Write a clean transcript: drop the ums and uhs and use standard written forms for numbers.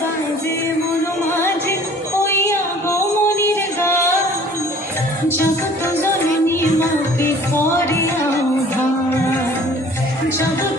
বাজে মন মাঝে হইয়া গমনির গান জগৎ জননী মাকে করিয়া ভান জগৎ